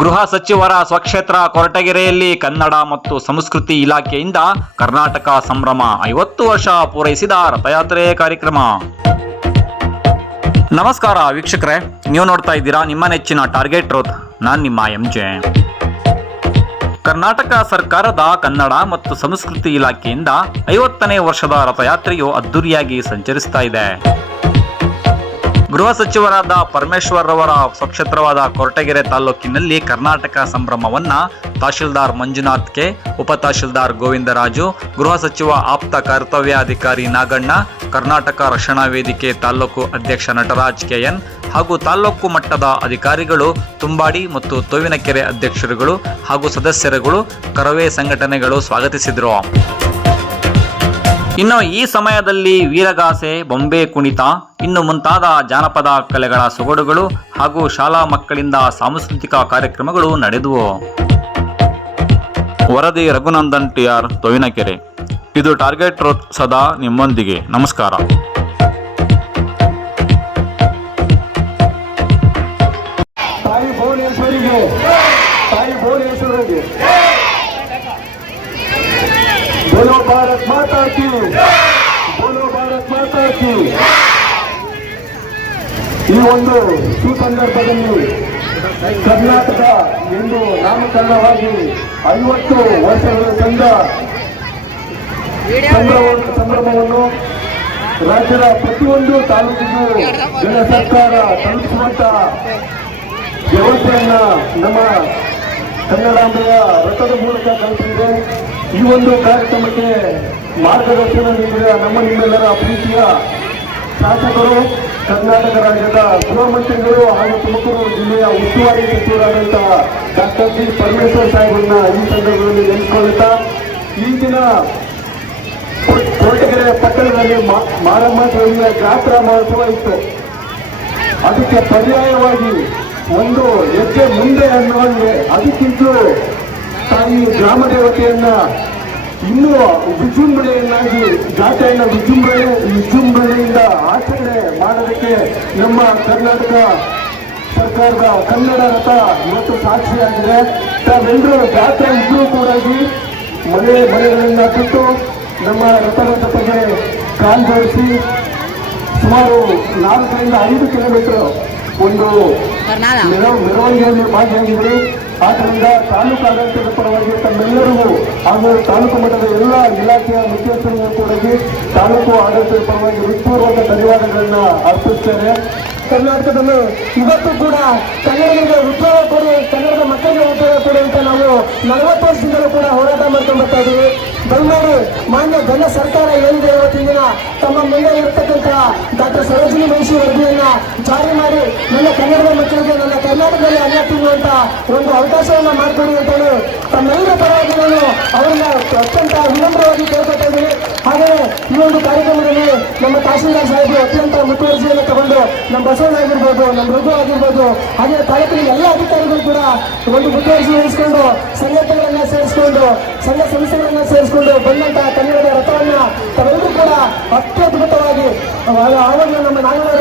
ಗೃಹ ಸಚಿವರ ಸ್ವಕ್ಷೇತ್ರ ಕೊರಟಗೆರೆಯಲ್ಲಿ ಕನ್ನಡ ಮತ್ತು ಸಂಸ್ಕೃತಿ ಇಲಾಖೆಯಿಂದ ಕರ್ನಾಟಕ ಸಂಭ್ರಮ ಐವತ್ತು ವರ್ಷ ಪೂರೈಸಿದ ರಥಯಾತ್ರೆ ಕಾರ್ಯಕ್ರಮ. ನಮಸ್ಕಾರ ವೀಕ್ಷಕರೇ, ನೀವು ನೋಡ್ತಾ ಇದ್ದೀರಾ ನಿಮ್ಮ ನೆಚ್ಚಿನ ಟಾರ್ಗೆಟ್ ರೋತ್ ನಾನು ನಿಮ್ಮ ಎಂ ಜೆ ಕರ್ನಾಟಕ ಸರ್ಕಾರದ ಕನ್ನಡ ಮತ್ತು ಸಂಸ್ಕೃತಿ ಇಲಾಖೆಯಿಂದ ಐವತ್ತನೇ ವರ್ಷದ ರಥಯಾತ್ರೆಯು ಅದ್ದೂರಿಯಾಗಿ ಸಂಚರಿಸ್ತಾ ಇದೆ. ಗೃಹ ಸಚಿವರಾದ ಪರಮೇಶ್ವರ್ ರವರ ಸ್ವಕ್ಷೇತ್ರವಾದ ಕೊರಟಗೆರೆ ತಾಲೂಕಿನಲ್ಲಿ ಕರ್ನಾಟಕ ಸಂಭ್ರಮವನ್ನ ತಹಶೀಲ್ದಾರ್ ಮಂಜುನಾಥ್ ಕೆ, ಉಪ ತಹಶೀಲ್ದಾರ್ ಗೋವಿಂದರಾಜು, ಗೃಹ ಸಚಿವ ಆಪ್ತ ಕರ್ತವ್ಯಾಧಿಕಾರಿ ನಾಗಣ್ಣ, ಕರ್ನಾಟಕ ರಕ್ಷಣಾ ವೇದಿಕೆ ತಾಲೂಕು ಅಧ್ಯಕ್ಷ ನಟರಾಜ್ ಕೆಎನ್ ಹಾಗೂ ತಾಲೂಕು ಮಟ್ಟದ ಅಧಿಕಾರಿಗಳು, ತುಂಬಾಡಿ ಮತ್ತು ತೋವಿನಕೆರೆ ಅಧ್ಯಕ್ಷರುಗಳು ಹಾಗೂ ಸದಸ್ಯರುಗಳು ಕರವೇ ಸಂಘಟನೆಗಳು ಸ್ವಾಗತಿಸಿದರು. ಇನ್ನು ಈ ಸಮಯದಲ್ಲಿ ವೀರಗಾಸೆ, ಬೊಂಬೆ ಕುಣಿತ, ಇನ್ನು ಮುಂತಾದ ಜಾನಪದ ಕಲೆಗಳ ಸೊಗಡುಗಳು ಹಾಗೂ ಶಾಲಾ ಮಕ್ಕಳಿಂದ ಸಾಂಸ್ಕೃತಿಕ ಕಾರ್ಯಕ್ರಮಗಳು ನಡೆದುವು. ವರದಿ ರಘುನಂದನ್ ಟಿ ಆರ್ ತೊವಿನಕೆರೆ ಇದು ಟಾರ್ಗೆಟ್ ರೋತ್ ಸದಾ ನಿಮ್ಮೊಂದಿಗೆ. ನಮಸ್ಕಾರ. ಈ ಒಂದು ಸುಸಂದರ್ಭದಲ್ಲಿ ಕರ್ನಾಟಕ ಎಂದು ನಾಮಕರಣವಾಗಿ ಐವತ್ತು ವರ್ಷಗಳ ತಂದ ಸಂಭ್ರಮ, ಸಂಭ್ರಮವನ್ನು ರಾಜ್ಯದ ಪ್ರತಿಯೊಂದು ತಾಲೂಕಿಗೂ ಜನ ಸರ್ಕಾರ ತಲುಪಿಸುವಂತಹ ವ್ಯವಸ್ಥೆಯನ್ನ ನಮ್ಮ ಕನ್ನಡಾಂಬೆಯ ರಥದ ಮೂಲಕ ಕಲ್ಪಿಸಿದೆ. ಈ ಒಂದು ಕಾರ್ಯಕ್ರಮಕ್ಕೆ ಮಾರ್ಗದರ್ಶನ ನೀಡಿದ ನಮ್ಮ ನಿಮ್ಮೆಲ್ಲರ ಪ್ರೀತಿಯ ಶಾಸಕರು, ಕರ್ನಾಟಕ ರಾಜ್ಯದ ಗೃಹ ಮಂತ್ರಿಗಳು ಹಾಗೂ ತುಮಕೂರು ಜಿಲ್ಲೆಯ ಉಸ್ತುವಾರಿ ಸಚಿವರಾದಂತಹ ಡಾಕ್ಟರ್ ಜಿ. ಪರಮೇಶ್ವರ್ ಸಾಹೇಬರನ್ನ ಈ ಸಂದರ್ಭದಲ್ಲಿ ನೆನೆಸಿಕೊಳ್ಳುತ್ತಾ ಈ ದಿನ ಪಟ್ಟಣದಲ್ಲಿ ಮಾರಮ್ಮ ದೇವಿಯ ಜಾತ್ರಾ ಮಹೋತ್ಸವ ಇತ್ತು. ಅದಕ್ಕೆ ಪರ್ಯಾಯವಾಗಿ ಒಂದು ಹೆಜ್ಜೆ ಮುಂದೆ ಅನ್ನುವಂಗೆ ಅದಕ್ಕಿಂತಲೂ ತಾಯಿ ಗ್ರಾಮ ದೇವತೆಯನ್ನ ಇನ್ನೂ ವಿಜೃಂಭಣೆಯನ್ನಾಗಿ ಜಾತ್ರೆಯನ್ನ ವಿಜೃಂಭಣೆ ವಿಜೃಂಭಣೆಯಿಂದ ಆಚರಣೆ ಮಾಡೋದಕ್ಕೆ ನಮ್ಮ ಕರ್ನಾಟಕ ಸರ್ಕಾರದ ಕನ್ನಡ ರಥ ಇವತ್ತು ಸಾಕ್ಷಿಯಾಗಿದೆ. ತಾವೆಲ್ಲರೂ ಜಾತ್ರೆ ಇದ್ರೂ ಕೂಡ ಮನೆ ಮನೆಗಳನ್ನ ಬಿಟ್ಟು ನಮ್ಮ ರಥದ ಜೊತೆಗೆ ಕಾಲ್ ಜೋಡಿಸಿ ಸುಮಾರು ನಾಲ್ಕರಿಂದ ಐದು ಕಿಲೋಮೀಟರ್ ಒಂದು ಮೆರವ- ಮೆರವಣಿಗೆಯಲ್ಲಿ ಭಾಗಿಯಾಗಿದ್ದರು. ಆದ್ದರಿಂದ ತಾಲೂಕು ಆಡಳಿತದ ಪರವಾಗಿ ತಮ್ಮೆಲ್ಲರಿಗೂ ಹಾಗೂ ತಾಲೂಕು ಮಟ್ಟದ ಎಲ್ಲ ಇಲಾಖೆಯ ಮುಖ್ಯಸ್ಥರಿಗೂ ಕೂಡ ತಾಲೂಕು ಆಡಳಿತದ ಪರವಾಗಿ ಹೃತ್ಪೂರ್ವಕ ಧನ್ಯವಾದಗಳನ್ನ ಅರ್ಪಿಸ್ತೇನೆ. ಕರ್ನಾಟಕದಲ್ಲಿ ಇವತ್ತು ಕೂಡ ಕನ್ನಡಿಗರಿಗೆ ಉದ್ಯೋಗ ಕೊಡಿ, ಕನ್ನಡದ ಮಕ್ಕಳಿಗೆ ಉದ್ಯೋಗ ಕೊಡಿ ಅಂತ ನಾವು ನಲವತ್ತು ವರ್ಷದಿಂದಲೂ ಕೂಡ ಹೋರಾಟ ಮಾಡ್ಕೊಂಡು ಬರ್ತಾ ಇದ್ದೀವಿ ಮಾನ್ಯ ಜನ ಸರ್ಕಾರ ಏನಿದೆ ಇವತ್ತಿನ ದಿನ, ತಮ್ಮ ಮುಂದೆ ಇರತಕ್ಕಂಥ ಡಾಕ್ಟರ್ ಸರೋಜಿನಿ ಮಹಿಷಿ ವರದಿಯನ್ನ ಜಾರಿ ಮಾಡಿ ನನ್ನ ಕನ್ನಡದ ಮಕ್ಕಳಿಗೆ, ನನ್ನ ಕರ್ನಾಟಕದಲ್ಲಿ ಅನ್ನ ತಿನ್ನುವಂತ ಒಂದು ಅವಕಾಶವನ್ನ ಮಾಡಿಕೊಡಿ ಅಂತ ಹೇಳಿ ತಮ್ಮೆಲ್ಲರ ಪರವಾಗಿ ನಾನು ಅವರನ್ನ ಅತ್ಯಂತ ವಿನಮ್ರವಾಗಿ ಕೇಳ್ಕೊತಾ ಇದ್ದೀನಿ. ಹಾಗೆಯೇ ಈ ಒಂದು ಕಾರ್ಯಕ್ರಮದಲ್ಲಿ ನಮ್ಮ ತಹಶೀಲ್ದಾರ್ ಸಾಹೇಬರು ಅತ್ಯಂತ ಮುತುವರ್ಜಿಯನ್ನು ತಗೊಂಡು ನಮ್ಮ ಬಸವಣ್ಣ ಆಗಿರ್ಬೋದು, ನಮ್ಮ ರಘು ಆಗಿರ್ಬೋದು ಹಾಗೆ ತಾಲೂಕಿನ ಎಲ್ಲ ಅಧಿಕಾರಿಗಳು ಕೂಡ ಒಂದು ಮುತುವರ್ಜಿ ವಹಿಸಿಕೊಂಡು ಸಂಘಟನೆಗಳನ್ನ ಸೇರಿಸಿಕೊಂಡು, ಸಂಘ ಸಂಸ್ಥೆಗಳನ್ನ ಸೇರಿಸಿಕೊಂಡು ಬಂದಂತಹ ಕನ್ನಡದ ರಥವನ್ನ ತಾವೆಲ್ಲರೂ ಕೂಡ ಅತ್ಯದ್ಭುತವಾಗಿ ಆವಾಗ ನಮ್ಮ ನಾಗನವರಿಗೆ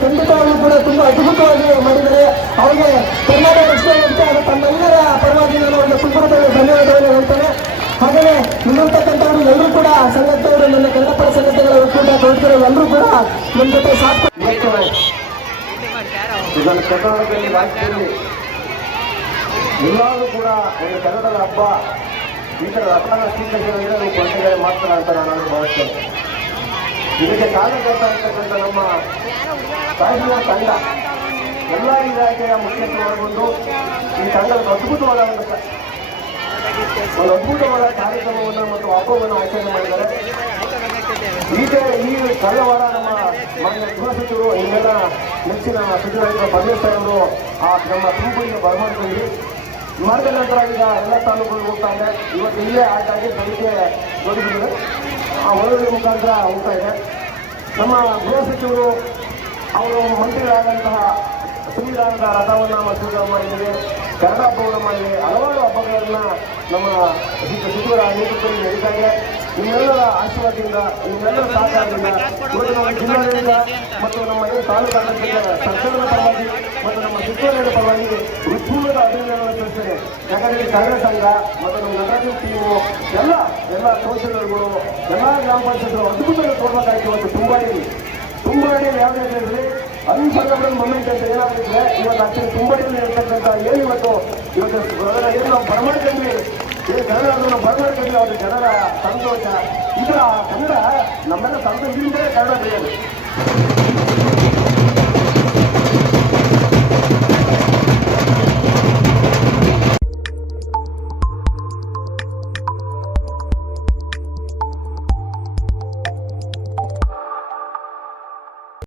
ತುಂಬಾ ದಿನ ಖಂಡಿತವಾಗ್ಲೂ ಕೂಡ ತುಂಬಾ ಅದ್ಭುತವಾಗಿ ಮಾಡಿದ್ದಾರೆ ಅವರಿಗೆ ಕರ್ನಾಟಕ ರಕ್ಷಣಾ ವೇದಿಕೆ ಹಾಗೂ ತಮ್ಮೆಲ್ಲರ ಪರವಾಗಿ ನಾನು ಅವರಿಗೆ ತುಂಬ ಧನ್ಯವಾದಗಳನ್ನು ಹೇಳ್ತೇನೆ ಹಾಗೆಯೇ ಇಲ್ಲಿರ್ತಕ್ಕಂಥವ್ರು ಎಲ್ಲರೂ ಕೂಡ ಸಂಘಟನೆಯವರು ನನ್ನ ಕನ್ನಡ ಪರ ಸಂಘಟನೆಗಳ ಒಕ್ಕೂಟ ಕೊಡ್ತಾರೆ ಎಲ್ಲರೂ ಕೂಡ ನಮ್ಮ ಜೊತೆ ಸಾಥ್ ಇದನ್ನು ಕರ್ನಾಟಕದಲ್ಲಿ ರಾಜ್ಯದಲ್ಲಿ ಎಲ್ಲರೂ ಕೂಡ ಒಂದು ಕನ್ನಡದ ಹಬ್ಬ ಈ ಥರ ರಥನ ಸ್ವೀಕರಿಸಿದ್ರೆ ನಾವು ಕೊಂಡಗಡೆ ಮಾತ್ರ ಅಂತ ನಾನು ಭಾವಿಸ್ತೇನೆ ಇದಕ್ಕೆ ಕಾರಣಕರ್ತ ಅಂತಕ್ಕಂಥ ನಮ್ಮ ತಾಯಿಯ ತಂಡ ಎಲ್ಲ ಇಲಾಖೆಯ ಮುಖ್ಯಸ್ಥರು ಬಂದು ಈ ತಂಡದ ಅದ್ಭುತವಾದ ಒಂದು ಒಂದು ಅದ್ಭುತವಾದ ಕಾರ್ಯಕ್ರಮವನ್ನು ಮತ್ತು ಹಬ್ಬವನ್ನು ಆಚರಣೆ ಮಾಡಿದ್ದಾರೆ. ಈಗ ಈ ಕಳೆದ ವಾರ ನಮ್ಮ ಮಾನ್ಯ ಗೃಹ ಸಚಿವರು ಹಿಂದೆಲ್ಲ ನೆಚ್ಚಿನ ಸಚಿವರಾಗಿರುವ ಪರಮೇಶ್ವರ್ ಅವರು ಆ ನಮ್ಮ ತುಮಕೂರಿಗೆ ಬರಮಾಡಿಕೊಂಡ್ರಿ ಮಾಡಿದ ನಂತರ ಈಗ ಎಲ್ಲ ತಾಲೂಕುಗಳು ಹೋಗ್ತಾ ಇದೆ. ಇವತ್ತು ಇಲ್ಲೇ ಆಟಾಗಿ ಬೆಳಿಗ್ಗೆ ದೊಡ್ಡದಿದೆ ಆ ಒಳಗಡೆ ಮುಖಾಂತರ ಹೋಗ್ತಾ ಇದೆ. ನಮ್ಮ ಗೃಹ ಸಚಿವರು ಅವರು ಮಂತ್ರಿಗಳಾದಂತಹ ಸಂವಿಧಾನದ ರಥವನ್ನು ಮಸೂದ ಮಾಡಿದ್ದೇವೆ ಕನ್ನಡ ಹಬ್ಬವನ್ನು ಮಾಡಿದ್ದೇವೆ ಹಲವಾರು ಹಬ್ಬಗಳನ್ನ ನಮ್ಮ ಸಚಿವರ ನೇತೃತ್ವದಲ್ಲಿ ನಡೀತಾ ಇದೆ ನಿಮ್ಮೆಲ್ಲರ ಆಶೀರ್ವಾದದಿಂದ, ನಿಮ್ಮೆಲ್ಲರ ಸಹಕಾರದಿಂದ ಇವತ್ತು ನಮ್ಮ ಜಿಲ್ಲಾಡಳಿತ ಮತ್ತು ನಮ್ಮ ಏನು ತಾಲೂಕು ಸರ್ಕಾರದ ಪರವಾಗಿ ಮತ್ತು ನಮ್ಮ ಸಚಿವಾಲಯದ ಪರವಾಗಿ ಹೃತ್ಪೂರ್ವಕ ಅಭಿನಂದನೆಗಳನ್ನು ತಿಳಿಸ್ತೇನೆ. ಯಾಕಂದ್ರೆ ಕನ್ನಡ ಸಂಘ ಮತ್ತು ನಮ್ಮ ನಟರಾಜನ್ ಟೀಮು ಎಲ್ಲ ಎಲ್ಲ ಕೌನ್ಸಿಲರ್ಗಳು ಎಲ್ಲ ಗ್ರಾಮ ಪಂಚಾಯತ್ ಇವತ್ತು ತುಂಬಾಡಿ ಯಾವುದೇ ಇರಲಿ ಅನ್ಫರ್ಟಬಲ್ ಮೂಮೆಂಟ್ ಅಂತ ಏನಾಗ್ತಿದ್ರೆ ಇವತ್ತು ಅಷ್ಟೇ ತುಂಬಟಿನಲ್ಲಿ ಹೇಳಿ ಏನು ಇವತ್ತು? ಇವತ್ತು ಏನು ನಾವು ಬರಮಾಡ್ಕೊಂಡ್ವಿ? ಏನು ಕನ್ನಡ ಅದನ್ನು ಬರಮಾಡ್ಕೊಂಡ್ವಿ. ಅವ್ರ ಜನರ ಸಂತೋಷ. ಇದರ ಕನ್ನಡ ನಮ್ಮೆಲ್ಲ ಸಂತೋಷ ಕನ್ನಡ ಬೆಳೆಯೋದು